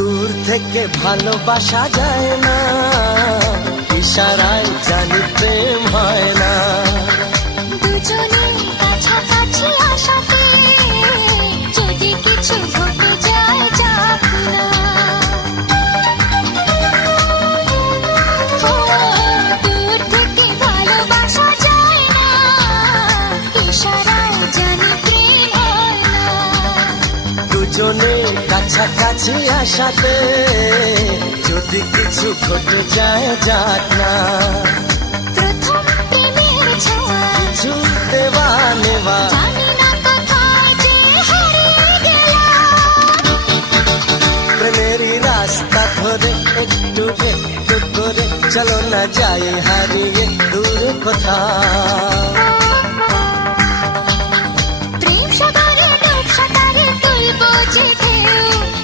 দূর থেকে ভালোবাসা যায় না, ইশারায় জানি প্রেম হয় না। দুজনে কাছাকাছি আসাতে যদি কিছু ঘটে যায় যাক না। দূর থেকে ভালোবাসা যায় না, ইশারায় জানি প্রেম হয় না। দুজনে কাছাকাছি আসাতে যদি কিছু ঘটে যায় যাক না। প্রথম প্রেমের ছোঁয়া কিছু দেওয়া নেওয়া, জানি না কোথায় যে হারিয়ে গেলাম। প্রেমেরই রাস্তা ধরে একটু একটু করে চলো না যাই হারিয়ে দূর কোথাও। প্রেম সাগরে ডুব সাঁতারে তুলবো যে